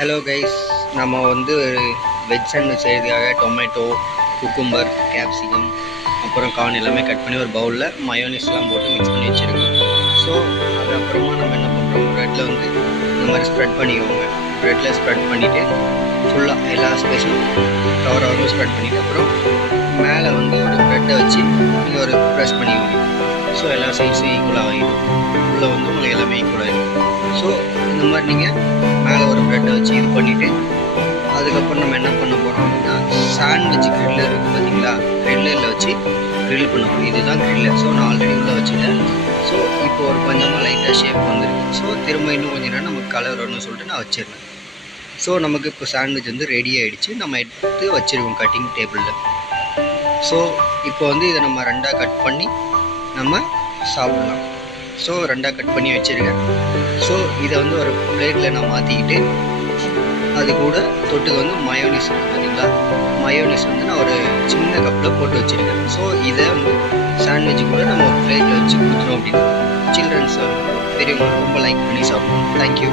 Hello guys, நம்ம வந்து ஒரு வெஜ் சாண்ட்விச் செய்கிறதுக்காக டொமேட்டோ, குக்கும்பர், கேப்சிகம், அப்புறம் கார்ன் எல்லாமே கட் பண்ணி ஒரு பவுலில் மயோனைஸ்லாம் போட்டு மிக்ஸ் பண்ணி வச்சுருக்கோம். ஸோ அதுக்கப்புறமா நம்ம என்ன பண்ணுறோம், ப்ரெட்டில் வந்து இந்த மாதிரி ஸ்ப்ரெட் பண்ணிக்கோங்க. ப்ரெட்டில் ஸ்ப்ரெட் பண்ணிவிட்டு ஃபுல்லாக எல்லா ஸ்பேஸும் கவர் ஆகும். ஸ்ப்ரெட் பண்ணிவிட்டு அப்புறம் மேலே வந்து ஒரு ப்ரெட்டை வச்சு நீங்கள் ஒரு ப்ரெஸ் பண்ணிக்கோங்க. ஸோ எல்லா சைட்ஸும் ஈக்குவலாக ஆகிடும். உள்ளே வந்து உங்களுக்கு எல்லாமே ஈக்குவலாக இருக்கும். ஸோ இந்த மாதிரி நீங்கள் மேலே ஒரு ப்ரெட்டை வச்சு இது பண்ணிவிட்டு அதுக்கப்புறம் நம்ம என்ன பண்ண போகிறோம் அப்படின்னா, சாண்ட்விச் க்ரில்லர் இருக்குது பார்த்தீங்களா, க்ரில்லரில் வச்சு க்ரில் பண்ண போகிறோம். இதுதான் க்ரில்லர். ஸோ நான் ஆல்ரெடி உள்ளே வச்சுட்டேன். ஸோ இப்போ ஒரு கொஞ்சமாக லைட்டாக ஷேப் வந்துருக்கு. ஸோ திரும்ப இன்னும் கொஞ்சம் நேரம் நமக்கு கலர் வரணும்னு சொல்லிட்டு நான் வச்சிருந்தேன். ஸோ நமக்கு இப்போ சாண்ட்விச் வந்து ரெடி ஆகிடுச்சு. நம்ம எடுத்து வச்சுருக்கோம் கட்டிங் டேபிளில். ஸோ இப்போ வந்து இதை நம்ம ரெண்டாக கட் பண்ணி நம்ம சாப்பிடலாம். ஸோ ரெண்டாக கட் பண்ணி வச்சுருக்கேன். ஸோ இதை வந்து ஒரு பிளேட்டில் நான் மாற்றிக்கிட்டு அது கூட தொட்டுக்கு வந்து மயோனிஸ் இருக்குது பார்த்தீங்களா, மயோனிஸ் வந்து நான் ஒரு சின்ன கப்பில் போட்டு வச்சுருக்கேன். ஸோ இதை வந்து சாண்ட்விட்ச் கூட நம்ம ஒரு பிளேட்டில் வச்சு கொடுத்துருவோம் அப்படின்னா சில்ட்ரன்ஸ் பெரியவங்க ரொம்ப லைக் பண்ணி சாப்பிடுவோம். தேங்க்யூ.